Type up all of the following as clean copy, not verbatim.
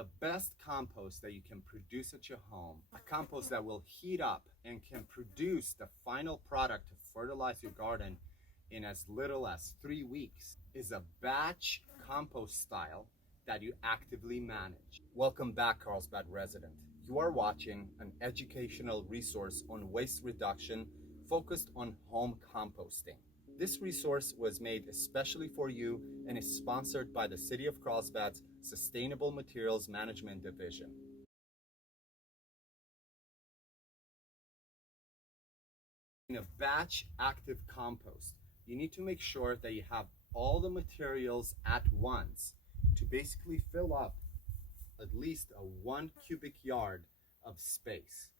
the best compost that you can produce at your home, a compost that will heat up and can produce the final product to fertilize your garden in as little as 3 weeks, is a batch compost style that you actively manage. Welcome back, Carlsbad resident. You are watching an educational resource on waste reduction focused on home composting. This resource was made especially for you and is sponsored by the City of Carlsbad's Sustainable Materials Management Division. In a batch active compost, you need to make sure that you have all the materials at once to basically fill up at least a 1 cubic yard of space,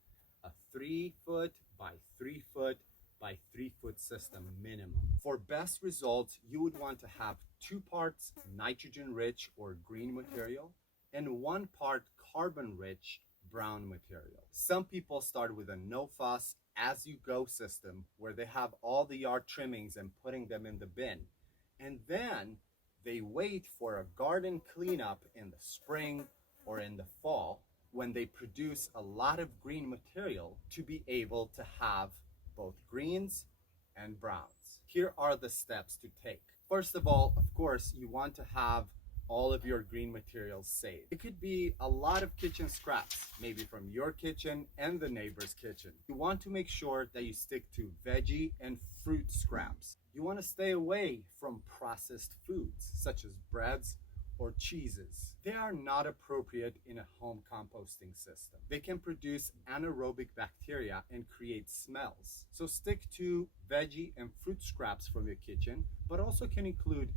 a 3 foot by 3 foot by 3 foot system minimum. For best results, you would want to have 2 parts nitrogen rich or green material and 1 part carbon rich brown material. Some people start with a no fuss as you go system where they have all the yard trimmings and putting them in the bin, and then they wait for a garden cleanup in the spring or in the fall when they produce a lot of green material to be able to have both greens and browns. Here are the steps to take. First of all, of course, you want to have all of your green materials saved. It could be a lot of kitchen scraps, maybe from your kitchen and the neighbor's kitchen. You want to make sure that you stick to veggie and fruit scraps. You want to stay away from processed foods such as breads or cheeses. They are not appropriate in a home composting system. They can produce anaerobic bacteria and create smells. So stick to veggie and fruit scraps from your kitchen, but also can include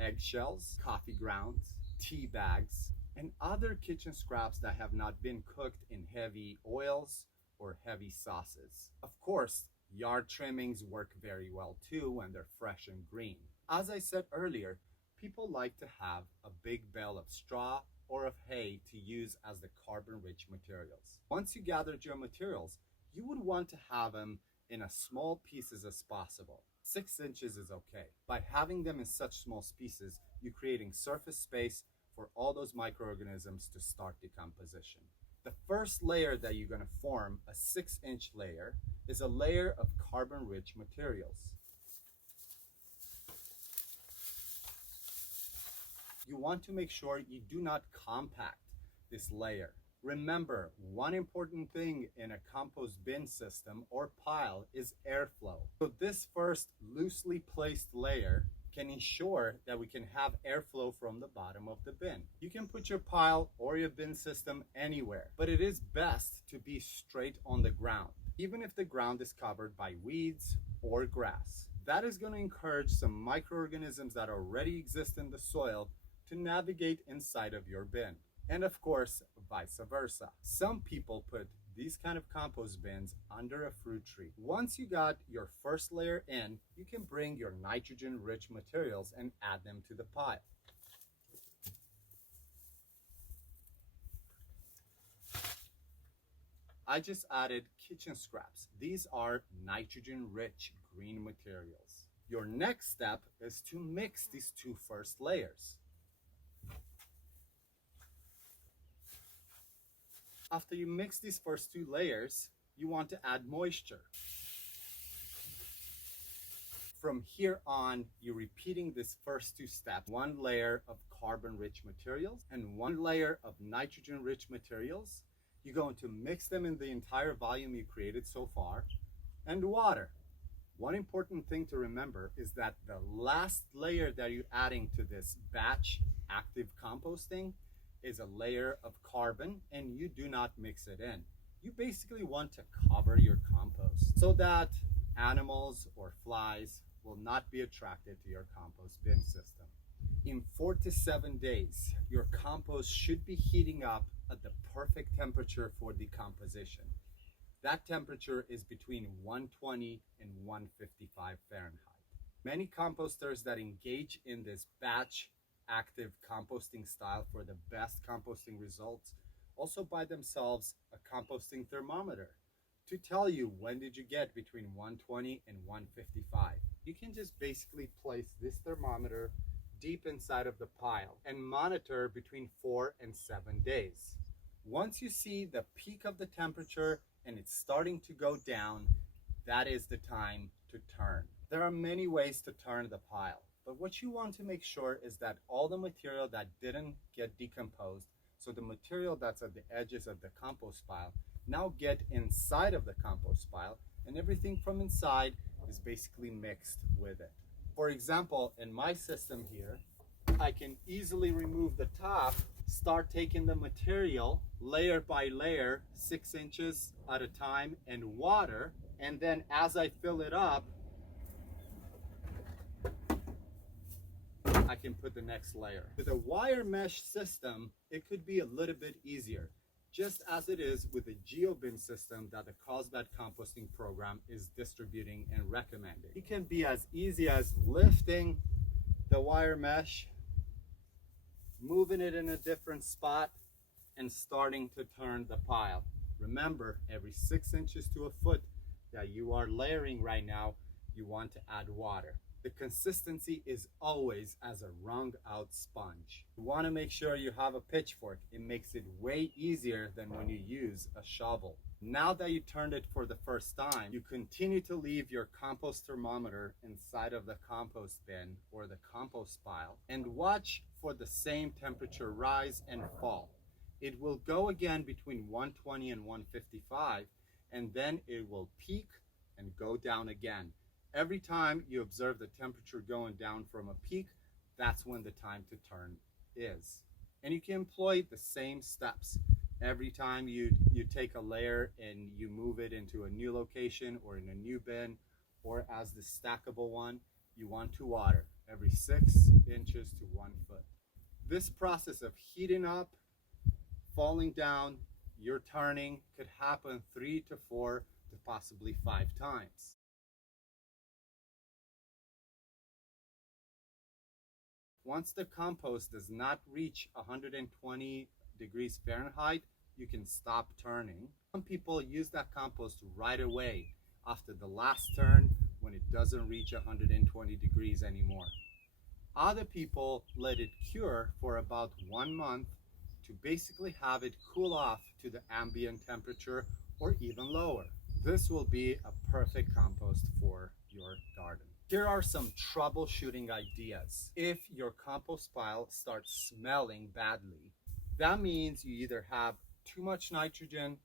eggshells, coffee grounds, tea bags, and other kitchen scraps that have not been cooked in heavy oils or heavy sauces. Of course, yard trimmings work very well too when they're fresh and green. As I said earlier, people like to have a big bale of straw or of hay to use as the carbon-rich materials. Once you gathered your materials, you would want to have them in as small pieces as possible. 6 inches is okay. By having them in such small pieces, you're creating surface space for all those microorganisms to start decomposition. The first layer that you're going to form, a 6-inch layer, is a layer of carbon-rich materials. You want to make sure you do not compact this layer. Remember, one important thing in a compost bin system or pile is airflow. So this first loosely placed layer can ensure that we can have airflow from the bottom of the bin. You can put your pile or your bin system anywhere, but it is best to be straight on the ground, even if the ground is covered by weeds or grass. That is going to encourage some microorganisms that already exist in the soil to navigate inside of your bin. And of course, vice versa. Some people put these kind of compost bins under a fruit tree. Once you got your first layer in, you can bring your nitrogen-rich materials and add them to the pile. I just added kitchen scraps. These are nitrogen-rich green materials. Your next step is to mix these 2 first layers. After you mix these first 2 layers, you want to add moisture. From here on, you're repeating this first 2 steps. 1 layer of carbon-rich materials and 1 layer of nitrogen-rich materials. You're going to mix them in the entire volume you created so far, and water. One important thing to remember is that the last layer that you're adding to this batch active composting is a layer of carbon, and you do not mix it in. You basically want to cover your compost so that animals or flies will not be attracted to your compost bin system. In 4 to 7 days, your compost should be heating up at the perfect temperature for decomposition. That temperature is between 120 and 155 Fahrenheit. Many composters that engage in this batch active composting style for the best composting results also buy themselves a composting thermometer to tell you when did you get between 120 and 155. You can just basically place this thermometer deep inside of the pile and monitor between 4 and 7 days. Once you see the peak of the temperature and it's starting to go down, that is the time to turn. There are many ways to turn the pile, but what you want to make sure is that all the material that didn't get decomposed, so the material that's at the edges of the compost pile, now get inside of the compost pile, and everything from inside is basically mixed with it. For example, in my system here, I can easily remove the top, start taking the material layer by layer, 6 inches at a time, and water, and then as I fill it up, I can put the next layer. With a wire mesh system, it could be a little bit easier, just as it is with the GeoBin system that the Carlsbad composting program is distributing and recommending. It can be as easy as lifting the wire mesh, moving it in a different spot, and starting to turn the pile. Remember, every 6 inches to a foot that you are layering right now, you want to add water. The consistency is always as a wrung out sponge. You want to make sure you have a pitchfork. It makes it way easier than when you use a shovel. Now that you turned it for the first time, you continue to leave your compost thermometer inside of the compost bin or the compost pile and watch for the same temperature rise and fall. It will go again between 120 and 155, and then it will peak and go down again. Every time you observe the temperature going down from a peak, that's when the time to turn is. And you can employ the same steps. Every time you take a layer and you move it into a new location or in a new bin or as the stackable one, you want to water every 6 inches to 1 foot. This process of heating up, falling down, your turning could happen 3 to 4 to possibly 5 times. Once the compost does not reach 120 degrees Fahrenheit, you can stop turning. Some people use that compost right away after the last turn when it doesn't reach 120 degrees anymore. Other people let it cure for about 1 month to basically have it cool off to the ambient temperature or even lower. This will be a perfect compost for your garden. Here are some troubleshooting ideas. If your compost pile starts smelling badly, that means you either have too much nitrogen,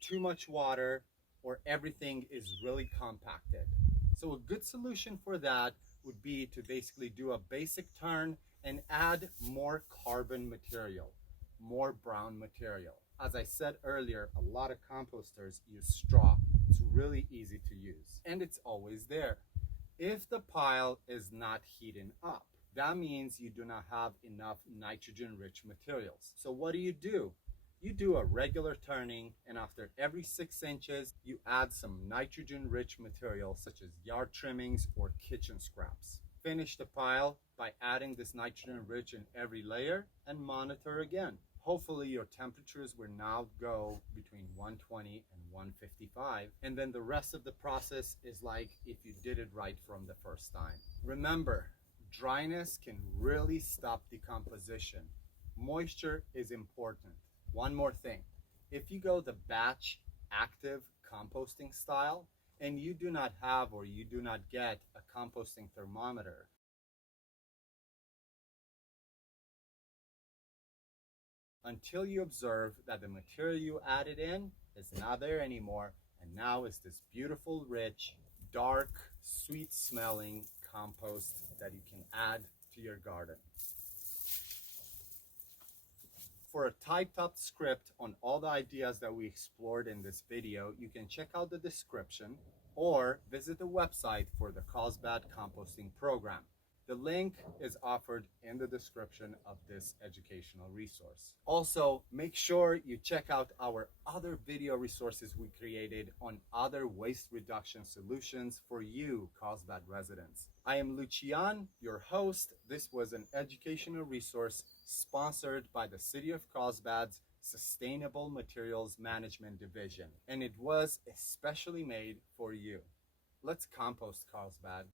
too much water, or everything is really compacted. So a good solution for that would be to basically do a basic turn and add more carbon material, more brown material. As I said earlier, a lot of composters use straw. It's really easy to use, and it's always there. If the pile is not heating up, that means you do not have enough nitrogen-rich materials. So what do? You do a regular turning, and after every 6 inches, you add some nitrogen-rich material such as yard trimmings or kitchen scraps. Finish the pile by adding this nitrogen-rich in every layer and monitor again. Hopefully your temperatures will now go between 120 and 155, and then the rest of the process is like if you did it right from the first time. Remember, dryness can really stop decomposition. Moisture is important. One more thing, if you go the batch active composting style and you do not have or you do not get a composting thermometer, until you observe that the material you added in is not there anymore, and now is this beautiful, rich, dark, sweet smelling compost that you can add to your garden. For a typed up script on all the ideas that we explored in this video, you can check out the description or visit the website for the Carlsbad composting program. The link is offered in the description of this educational resource. Also, make sure you check out our other video resources we created on other waste reduction solutions for you, Carlsbad residents. I am Lucian, your host. This was an educational resource sponsored by the City of Carlsbad's Sustainable Materials Management Division, and it was especially made for you. Let's compost, Carlsbad.